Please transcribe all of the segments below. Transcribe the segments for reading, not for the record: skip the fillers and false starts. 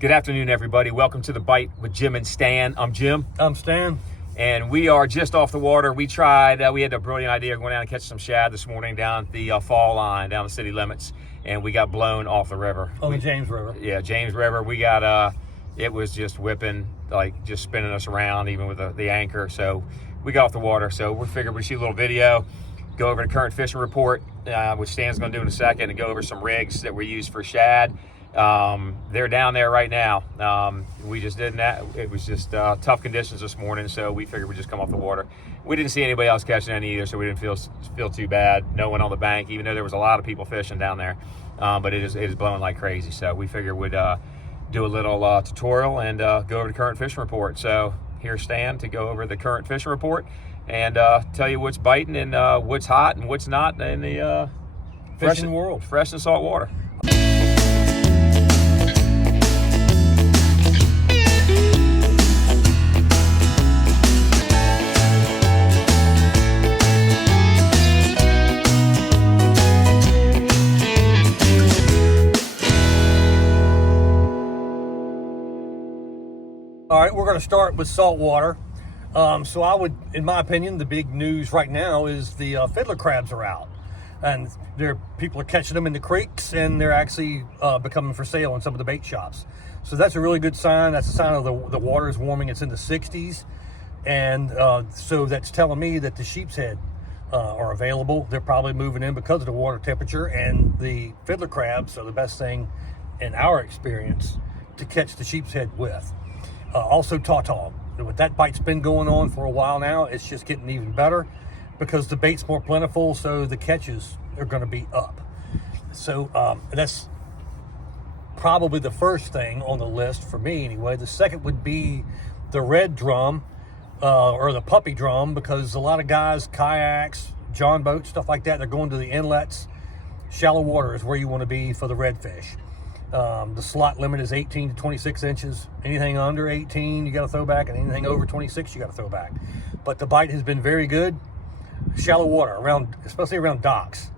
Good afternoon, everybody. Welcome to The Bite with Jim and Stan. I'm Jim. I'm Stan. And we are just off the water. We had a brilliant idea going down and catch some shad this morning down at the fall line, down the city limits. And we got blown off the river. On the James River. Yeah, James River. We got, it was just whipping, like just spinning us around, even with the anchor. So we got off the water. So we figured we'd shoot a little video, go over the current fishing report, which Stan's going to do in a second, and go over some rigs that we use for shad. They're down there right now. We just didn't, it was just tough conditions this morning, so we figured we'd just come off the water. We didn't see anybody else catching any either, so we didn't feel too bad. No one on the bank, even though there was a lot of people fishing down there. But it is blowing like crazy, so we figured we'd do a little tutorial and go over the current fishing report. So here's Stan to go over the current fishing report and tell you what's biting and what's hot and what's not in the Fishing world. Fresh and salt water. All right, we're going to start with saltwater. So I would, in my opinion, the big news right now is the fiddler crabs are out. And people are catching them in the creeks, and they're actually becoming for sale in some of the bait shops. So that's a really good sign. That's a sign of the water is warming. It's in the 60s. And so that's telling me that the sheep's head are available. They're probably moving in because of the water temperature. And the fiddler crabs are the best thing, in our experience, to catch the sheep's head with. Also tautog. With that bite's been going on for a while now, it's just getting even better because the bait's more plentiful, so the catches are going to be up. So that's probably the first thing on the list for me anyway. The second would be the red drum or the puppy drum, because a lot of guys, kayaks, john boats, stuff like that, they're going to the inlets. Shallow water is where you want to be for the redfish. The slot limit is 18 to 26 inches. Anything under 18, you got to throw back, and anything over 26, you got to throw back. But the bite has been very good. Shallow water, especially around docks.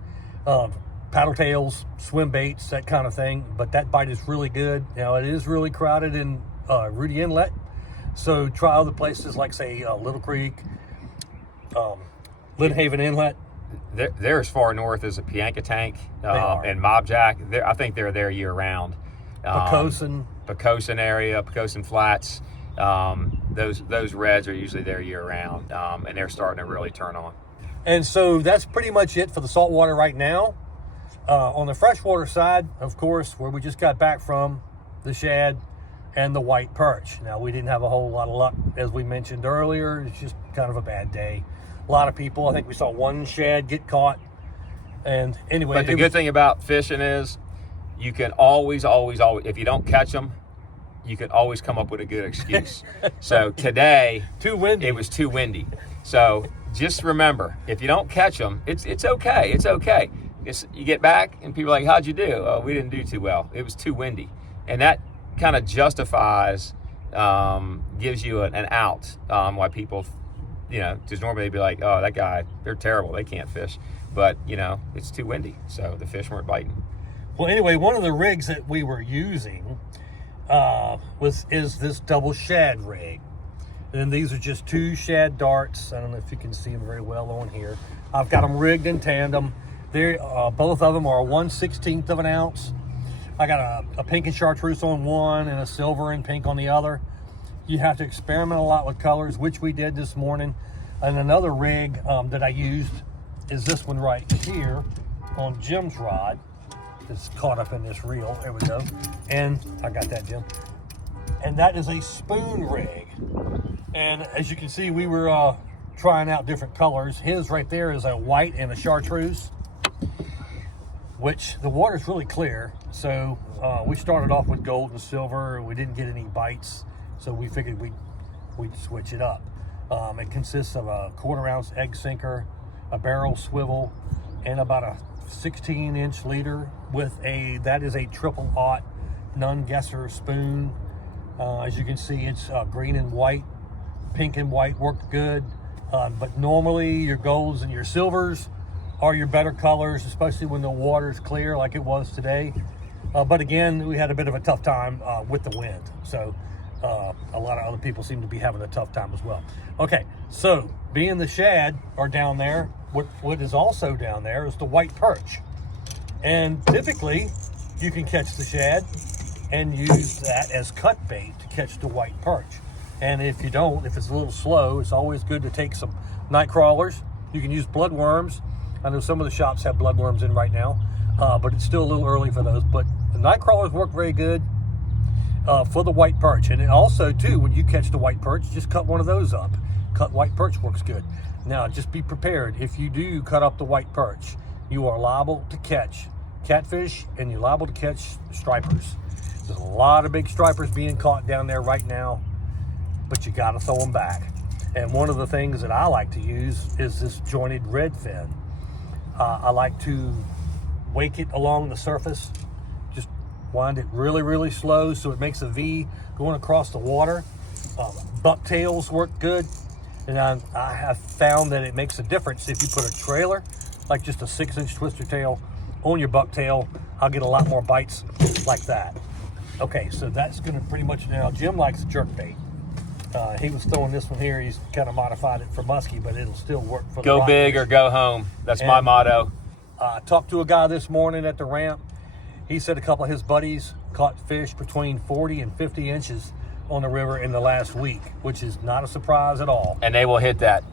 Paddle tails, swim baits, that kind of thing. But that bite is really good. Now, it is really crowded in Rudy Inlet. So try other places like, say, Little Creek, Lynn Haven Inlet. They're as far north as a Pianka Tank and Mob Jack. I think they're there year round. Pocosin area, Pocosin Flats. Those reds are usually there year round, and they're starting to really turn on. And so that's pretty much it for the saltwater right now. On the freshwater side, of course, where we just got back from, the shad and the white perch. Now, we didn't have a whole lot of luck, as we mentioned earlier. It's just kind of a bad day. A lot of people, I think we saw one shad get caught. And anyway. But the good thing about fishing is you can always, if you don't catch them, you can always come up with a good excuse. So today, too windy. It was too windy. So just remember, if you don't catch them, it's okay. It's okay. You get back and people are like, how'd you do? Oh, we didn't do too well. It was too windy. And that kind of justifies, gives you an out why people, just normally they'd be like, oh, that guy, they're terrible. They can't fish. But, it's too windy. So the fish weren't biting. Well, anyway, one of the rigs that we were using is this double shad rig. And these are just two shad darts. I don't know if you can see them very well on here. I've got them rigged in tandem. They're, both of them are 1/16 of an ounce. I got a pink and chartreuse on one and a silver and pink on the other. You have to experiment a lot with colors, which we did this morning. And another rig that I used is this one right here on Jim's rod. It's caught up in this reel. There we go. And I got that, Jim. And that is a spoon rig. And as you can see, we were trying out different colors. His right there is a white and a chartreuse, which the water's really clear. So we started off with gold and silver. We didn't get any bites, so we figured we'd switch it up. It consists of a 1/4 ounce egg sinker, a barrel swivel, and about a 16-inch leader with that is a triple aught none-guesser spoon. As you can see, it's green and white. Pink and white worked good. But normally your golds and your silvers are your better colors, especially when the water's clear like it was today. But again, we had a bit of a tough time with the wind. So a lot of other people seem to be having a tough time as well. Okay, so being the shad are down there, what is also down there is the white perch. And typically, you can catch the shad and use that as cut bait to catch the white perch. And if you don't, if it's a little slow, it's always good to take some night crawlers. You can use bloodworms. I know some of the shops have bloodworms in right now, but it's still a little early for those. But the night crawlers work very good for the white perch. And also, too, when you catch the white perch, just cut one of those up. Cut white perch works good. Now, just be prepared. If you do cut up the white perch, you are liable to catch catfish and you're liable to catch stripers. There's a lot of big stripers being caught down there right now, but you got to throw them back. And one of the things that I like to use is this jointed redfin. I like to wake it along the surface, just wind it really, really slow so it makes a V going across the water. Bucktails work good, and I have found that it makes a difference if you put a trailer, like just a 6-inch twister tail, on your bucktail. I'll get a lot more bites like that. Okay, so that's going to pretty much, now Jim likes jerkbait. He was throwing this one here. He's kind of modified it for muskie, but it'll still work for the Go big or go home. That's my motto. Talked to a guy this morning at the ramp. He said a couple of his buddies caught fish between 40 and 50 inches on the river in the last week, which is not a surprise at all. And they will hit that.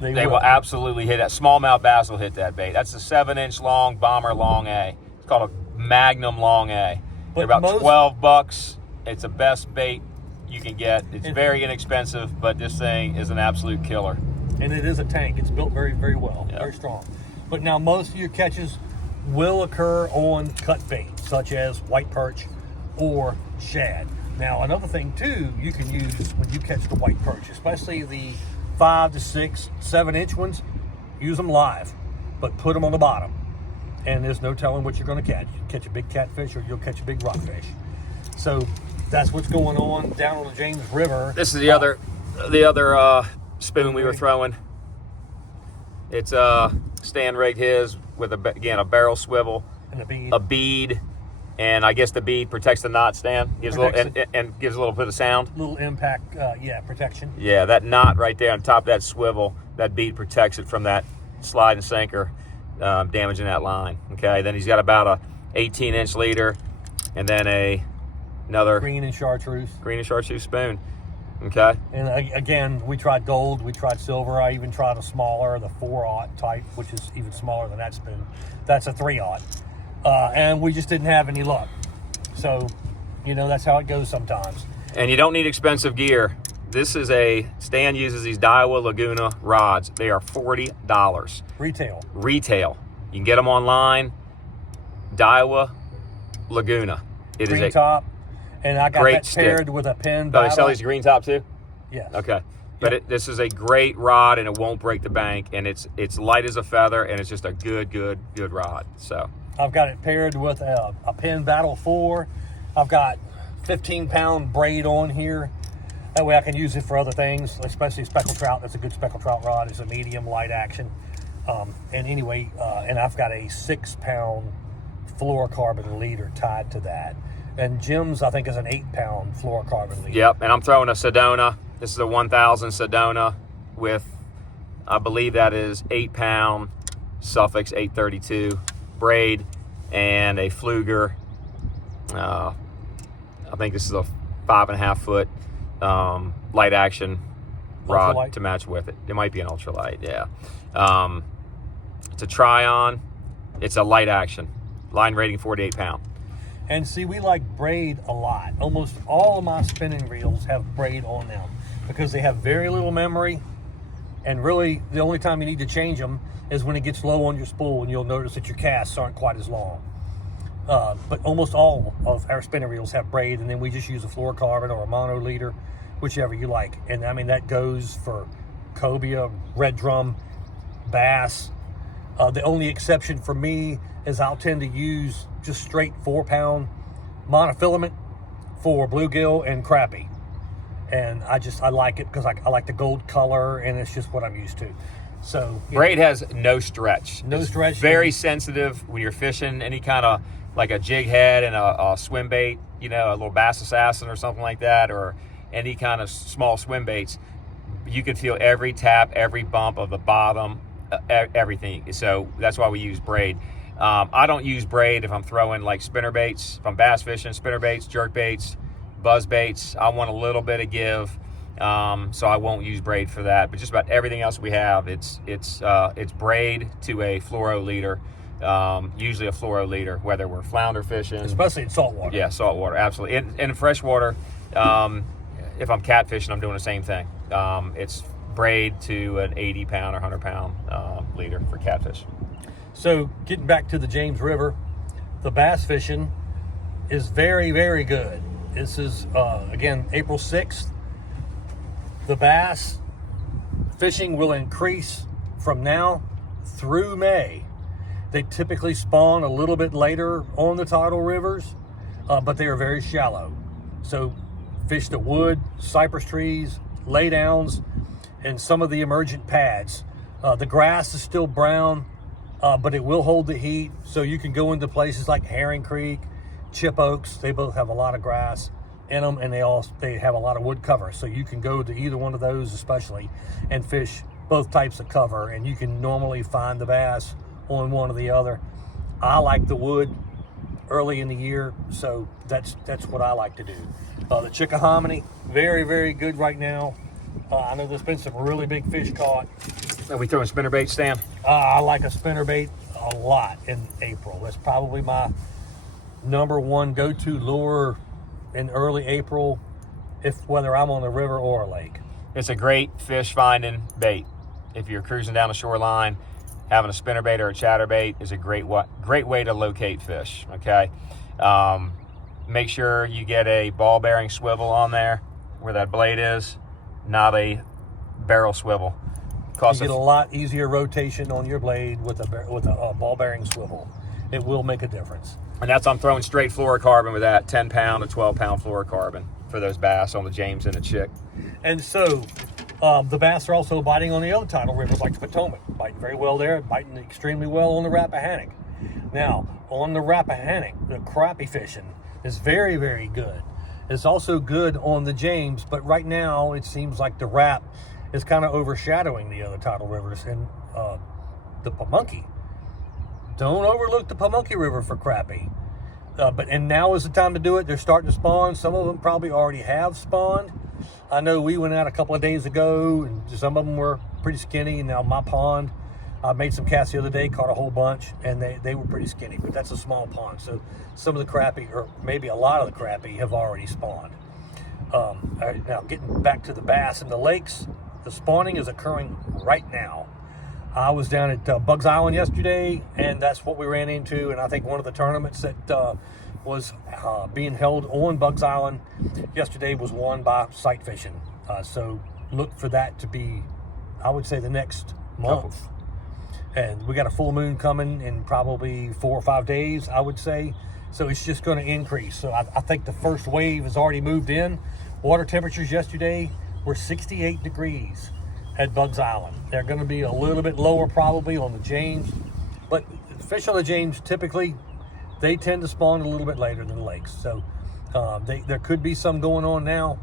They will absolutely hit that. Smallmouth bass will hit that bait. That's a 7-inch long bomber long A. It's called a Magnum long A. They're about $12. It's the best bait you can get. It's very inexpensive, but this thing is an absolute killer. And it is a tank. It's built very, very well, very strong. But now most of your catches will occur on cut bait, such as white perch or shad. Now, another thing, too, you can use when you catch the white perch, especially the 5 to 6, 7-inch ones, use them live, but put them on the bottom. And there's no telling what you're going to catch. You catch a big catfish or you'll catch a big rockfish. So that's what's going on down on the James River. This is the other spoon we were throwing. It's Stan rigged his with a barrel swivel and a bead, and I guess the bead protects the knot. Stan gives a little and gives a little bit of sound. Little impact, protection. Yeah, that knot right there on top of that swivel, that bead protects it from that slide and sinker damaging that line. Okay, then he's got about a 18-inch leader, and then another green and chartreuse spoon. Okay. And again, we tried gold, we tried silver. I even tried a smaller, the 4/0 type, which is even smaller than that spoon. That's a 3/0. And we just didn't have any luck. So, that's how it goes sometimes. And you don't need expensive gear. This is Stan uses these Daiwa Laguna rods. They are $40. Retail. You can get them online. Daiwa Laguna. It green is top. And I got that paired with a Penn Battle. Oh, they sell these green top too? Yes. Okay. But this is a great rod, and it won't break the bank, and it's light as a feather, and it's just a good rod. So I've got it paired with a Penn Battle 4. I've got 15-pound braid on here. That way I can use it for other things, especially speckled trout. That's a good speckled trout rod. It's a medium light action. And I've got a 6-pound fluorocarbon leader tied to that. And Jim's, I think, is an 8-pound fluorocarbon leader. Yep, and I'm throwing a Sedona. This is a 1,000 Sedona with, I believe that is 8-pound Suffolk 832 braid and a Fluger. I think this is a 5.5-foot light action rod ultralight to match with it. It might be an ultralight, yeah. It's a Tryon. It's a light action. Line rating 48 pound. And see, we like braid a lot. Almost all of my spinning reels have braid on them because they have very little memory. And really, the only time you need to change them is when it gets low on your spool, and you'll notice that your casts aren't quite as long. But almost all of our spinning reels have braid, and then we just use a fluorocarbon or a mono leader, whichever you like. And I mean, that goes for cobia, red drum, bass. The only exception for me is I'll tend to use just straight 4-pound monofilament for bluegill and crappie. And I like it because I like the gold color, and it's just what I'm used to. So braid has no stretch. No stretch. Very sensitive when you're fishing any kind of like a jig head and a swim bait, you know, a little bass assassin or something like that, or any kind of small swim baits, you can feel every tap, every bump of the bottom, everything. So that's why we use braid. I don't use braid if I'm throwing like spinner baits, if I'm bass fishing, spinner baits, jerk baits, buzz baits. I want a little bit of give, so I won't use braid for that. But just about everything else we have, it's braid to a fluoro leader, usually a fluoro leader, whether we're flounder fishing, especially in saltwater. Yeah, saltwater, absolutely. And in freshwater, if I'm catfishing, I'm doing the same thing. It's braid to an 80-pound or 100-pound leader for catfish. So getting back to the James River, the bass fishing is very, very good. This is, again, April 6th. The bass fishing will increase from now through May. They typically spawn a little bit later on the tidal rivers, but they are very shallow. So fish the wood, cypress trees, laydowns, and some of the emergent pads. The grass is still brown, but it will hold the heat. So you can go into places like Herring Creek, Chip Oaks. They both have a lot of grass in them, and they have a lot of wood cover. So you can go to either one of those especially and fish both types of cover, and you can normally find the bass on one or the other. I like the wood early in the year, so that's what I like to do. The Chickahominy, very, very good right now. I know there's been some really big fish caught. Are we throwing spinner bait, Stan? I like a spinner bait a lot in April. That's probably my number one go-to lure in early April, whether I'm on the river or a lake. It's a great fish finding bait. If you're cruising down the shoreline, having a spinner bait or a chatterbait is a great way to locate fish. Okay, make sure you get a ball bearing swivel on there where that blade is, not a barrel swivel. You get a lot easier rotation on your blade with a ball bearing swivel. It will make a difference. And I'm throwing straight fluorocarbon with that 10-pound to 12-pound fluorocarbon for those bass on the James and the Chick. And so the bass are also biting on the other tidal rivers like the Potomac. Biting very well there, biting extremely well on the Rappahannock. Now, on the Rappahannock, the crappie fishing is very, very good. It's also good on the James, but right now it seems like the Rap is kind of overshadowing the other tidal rivers. And the Pamunkey, don't overlook the Pamunkey River for crappie. And now is the time to do it. They're starting to spawn. Some of them probably already have spawned. I know we went out a couple of days ago, and some of them were pretty skinny. Now my pond, I made some casts the other day, caught a whole bunch, and they were pretty skinny. But that's a small pond, so some of the crappie, or maybe a lot of the crappie, have already spawned. Now getting back to the bass in the lakes, the spawning is occurring right now. I was down at Bugs Island yesterday, and that's what we ran into. And I think one of the tournaments that was being held on Bugs Island yesterday was won by sight fishing. So look for that to be, I would say, the next month. And we got a full moon coming in probably 4 or 5 days, I would say. So it's just going to increase. So I think the first wave has already moved in. Water temperatures yesterday were 68 degrees at Bugs Island. They're going to be a little bit lower probably on the James, but fish on the James typically, they tend to spawn a little bit later than the lakes. So there could be some going on now,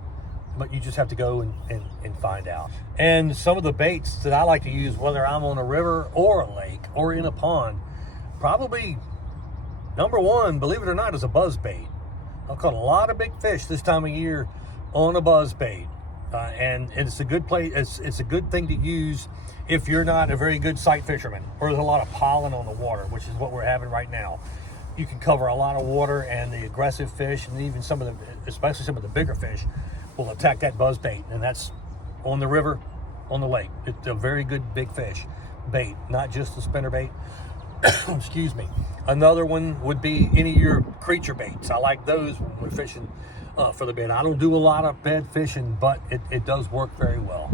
but you just have to go and find out. And some of the baits that I like to use, whether I'm on a river or a lake or in a pond, probably number one, believe it or not, is a buzz bait. I've caught a lot of big fish this time of year on a buzz bait. And it's a good place. It's a good thing to use if you're not a very good sight fisherman, or there's a lot of pollen on the water, which is what we're having right now. You can cover a lot of water, and the aggressive fish, and even especially some of the bigger fish, will attack that buzz bait. And that's on the river, on the lake. It's a very good big fish bait, not just the spinner bait. Excuse me. Another one would be any of your creature baits. I like those when we're fishing for the bed. I don't do a lot of bed fishing, but it does work very well.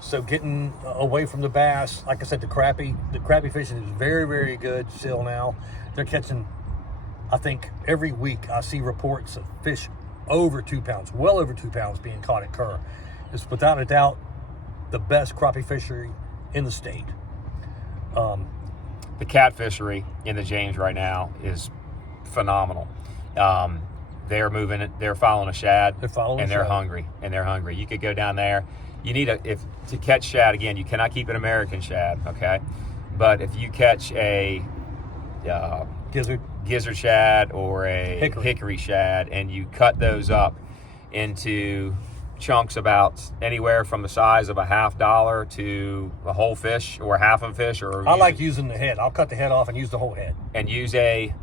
So getting away from the bass, like I said, the crappie fishing is very, very good still now. They're catching, I think every week I see reports of fish over 2 pounds, well over 2 pounds being caught at Kerr. It's without a doubt the best crappie fishery in the state. The cat fishery in the James right now is phenomenal. They're moving it. They're following a shad. They're following and a they're shad. hungry. And they're hungry. You could go down there. You need to catch shad again. You cannot keep an American shad, okay? But if you catch a gizzard shad or a hickory shad, and you cut those up into chunks about anywhere from the size of a $50 to a whole fish or half of a fish, or I like using the head. I'll cut the head off and use the whole head. And use a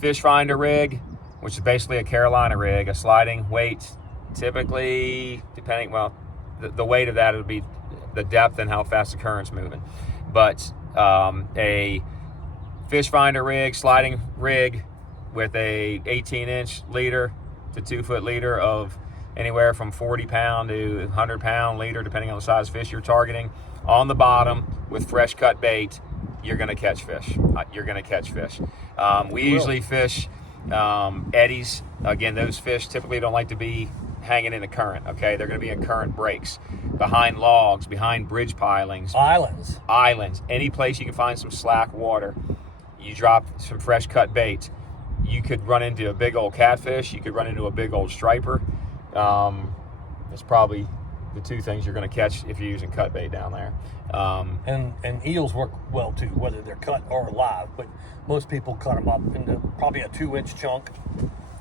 fish finder rig, which is basically a Carolina rig, a sliding weight, typically depending, well, the weight of that would be the depth and how fast the current's moving. But a fish finder rig, sliding rig with a 18-inch leader to 2-foot leader of anywhere from 40-pound to 100-pound leader, depending on the size of fish you're targeting, on the bottom with fresh cut bait, you're going to catch fish. We usually fish eddies. Again, those fish typically don't like to be hanging in the current, okay? They're going to be in current breaks, behind logs, behind bridge pilings, islands, any place you can find some slack water. You drop some fresh cut bait, you could run into a big old catfish, you could run into a big old striper. It's probably the two things you're going to catch if you're using cut bait down there. And eels work well too, whether they're cut or live, but most people cut them up into probably a 2-inch chunk.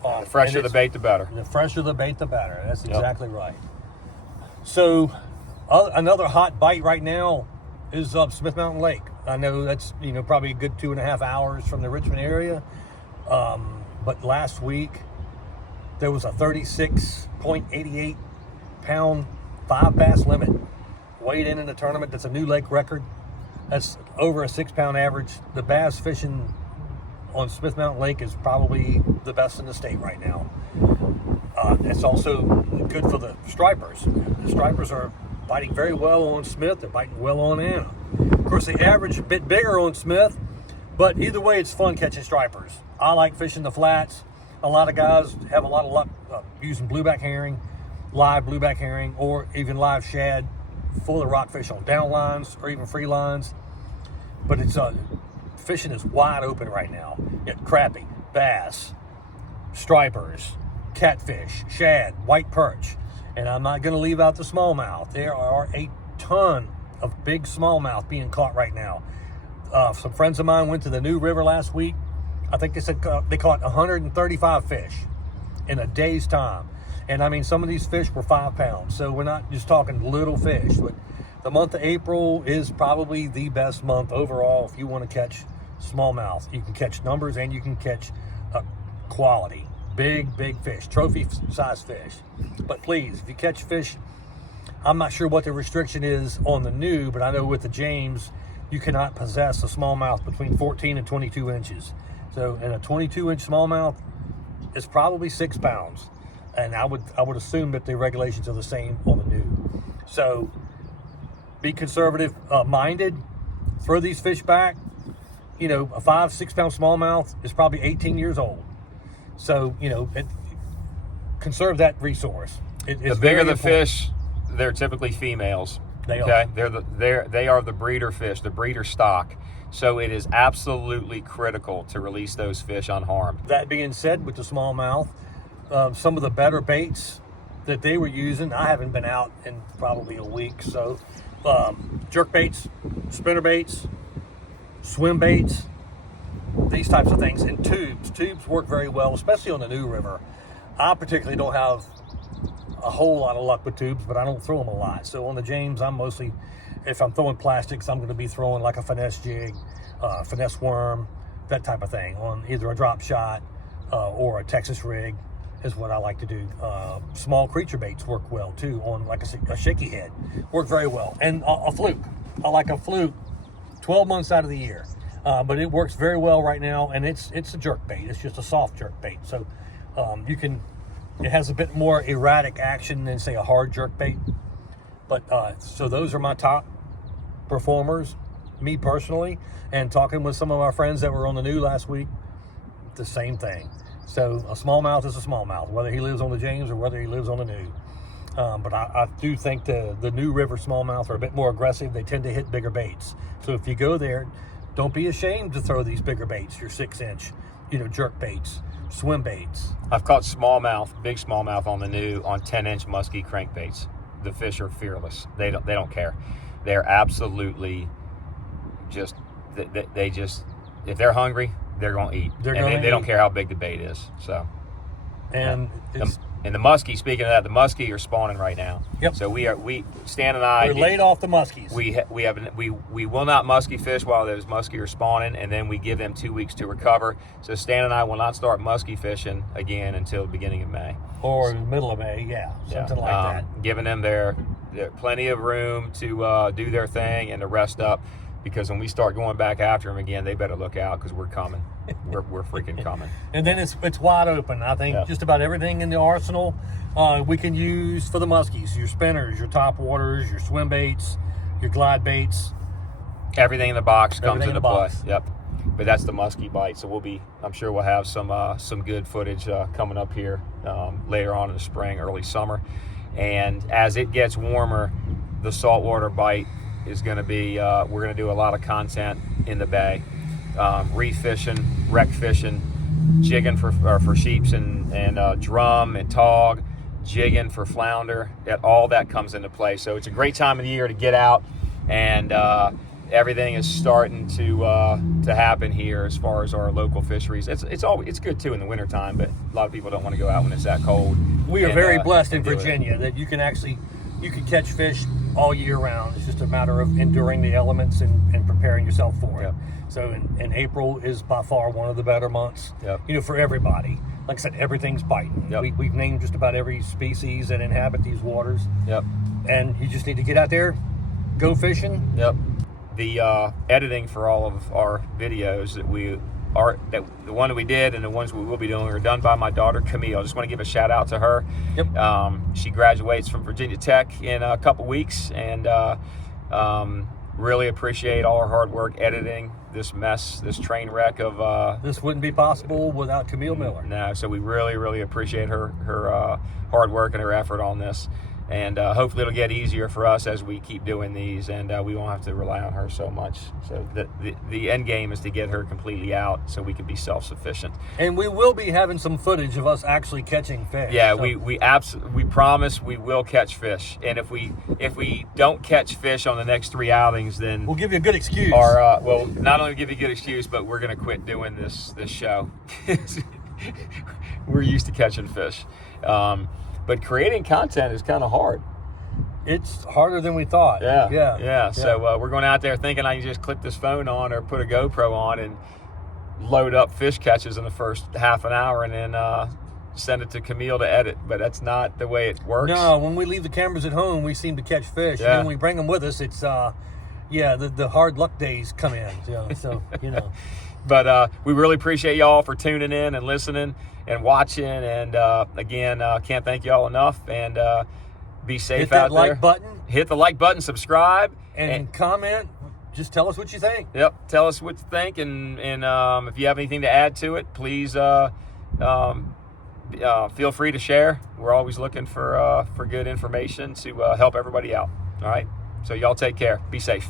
The fresher the bait, the better. The fresher the bait, the better. That's exactly right. So another hot bite right now is Smith Mountain Lake. I know that's probably a good 2.5 hours from the Richmond area, but last week there was a 36.88 pound 5-bass limit weighed in the tournament. That's a new lake record. That's over a 6-pound average. The bass fishing on Smith Mountain Lake is probably the best in the state right now. It's also good for the stripers. The stripers are biting very well on Smith. They're biting well on Anna. Of course, they average a bit bigger on Smith, but either way, it's fun catching stripers. I like fishing the flats. A lot of guys have a lot of luck using blueback herring, live blueback herring, or even live shad full of rockfish on down lines or even free lines. But it's fishing is wide open right now. You got crappie, bass, stripers, catfish, shad, white perch. And I'm not going to leave out the smallmouth. There are a ton of big smallmouth being caught right now. Some friends of mine went to the New River last week. I think they said they caught 135 fish in a day's time. And I mean, some of these fish were 5 pounds. So we're not just talking little fish. But the month of April is probably the best month overall if you want to catch smallmouth. You can catch numbers and you can catch quality. Big fish, trophy size fish. But please, if you catch fish, I'm not sure what the restriction is on the new, but I know with the James, you cannot possess a smallmouth between 14 and 22 inches. So in a 22-inch smallmouth, it's probably 6 pounds. And I would assume that the regulations are the same on the new. So be conservative minded. Throw these fish back. A 5-6 pound smallmouth is probably 18 years old. So conserve that resource. The bigger the fish, they're typically females. They are. They are the breeder fish, the breeder stock. So it is absolutely critical to release those fish unharmed. That being said, with the smallmouth, some of the better baits that they were using, I haven't been out in probably a week. So jerk baits, spinner baits, swim baits, these types of things, and tubes. Tubes work very well, especially on the New River. I particularly don't have a whole lot of luck with tubes, but I don't throw them a lot. So on the James, I'm mostly, if I'm throwing plastics, I'm going to be throwing like a finesse jig, finesse worm, that type of thing on either a drop shot or a Texas rig is what I like to do. Small creature baits work well too on like a shaky head, work very well. And a fluke. I like a fluke 12 months out of the year. But it works very well right now, and it's a jerk bait. It's just a soft jerk bait. So it has a bit more erratic action than say a hard jerk bait. But so those are my top performers, me personally, and talking with some of our friends that were on the new last week, the same thing. So a smallmouth is a smallmouth, whether he lives on the James or whether he lives on the new. But I do think the New River smallmouth are a bit more aggressive. They tend to hit bigger baits. So if you go there, don't be ashamed to throw these bigger baits, your 6-inch, jerk baits, swim baits. I've caught smallmouth, big smallmouth on 10-inch musky crankbaits. The fish are fearless. They don't care. They're absolutely just they just, if they're hungry, they're going to eat. They don't care how big the bait is. So, and and the muskie. Speaking of that, the muskie are spawning right now. Yep. So Stan and I, we're laid off the muskies. We will not muskie fish while those muskie are spawning, and then we give them 2 weeks to recover. So Stan and I will not start muskie fishing again until the beginning of May. Or the middle of May, something like that. Giving them their plenty of room to do their thing and to rest up, because when we start going back after them again, they better look out, because we're coming. We're freaking coming. And then it's wide open. I think just about everything in the arsenal we can use for the muskies. Your spinners, your top waters, your swim baits, your glide baits. Everything in the box comes into play. Box. Yep. But that's the muskie bite. So I'm sure we'll have some good footage coming up here later on in the spring, early summer. And as it gets warmer, the saltwater bite is going to be, we're going to do a lot of content in the bay. Reef fishing, wreck fishing, jigging for sheeps and drum and tog, jigging for flounder. All that comes into play. So it's a great time of the year to get out, and everything is starting to happen here as far as our local fisheries. It's good too in the wintertime, but a lot of people don't want to go out when it's that cold. We are very blessed in Virginia that you can catch fish all year round. It's just a matter of enduring the elements and preparing yourself for it. Yep. So and April is by far one of the better months. Yep. For everybody. Like I said, everything's biting. Yep. We've named just about every species that inhabit these waters. Yep. And you just need to get out there, go fishing. Yep. The editing for all of our videos the one that we did and the ones we will be doing are done by my daughter Camille. I just want to give a shout out to her. Yep. She graduates from Virginia Tech in a couple weeks, and really appreciate all her hard work editing this train wreck of this wouldn't be possible without Camille Miller. No, so we really appreciate her hard work and her effort on this. And hopefully it'll get easier for us as we keep doing these, and we won't have to rely on her so much. So the end game is to get her completely out so we can be self-sufficient. And we will be having some footage of us actually catching fish. Yeah, so. we promise we will catch fish. And if we don't catch fish on the next 3 outings, then we'll give you a good excuse. Well, not only give you a good excuse, but we're going to quit doing this show. We're used to catching fish. But creating content is kind of hard. It's harder than we thought. Yeah. So we're going out there thinking I can just click this phone on or put a GoPro on and load up fish catches in the first half an hour and then send it to Camille to edit. But that's not the way it works. No, when we leave the cameras at home, we seem to catch fish. And when we bring them with us, it's, the hard luck days come in. So. But we really appreciate y'all for tuning in and listening and watching. And again, can't thank y'all enough. And be safe out there. Hit the like button, subscribe. And comment. Just tell us what you think. Yep. Tell us what you think. And if you have anything to add to it, please feel free to share. We're always looking for good information to help everybody out. All right. So y'all take care. Be safe.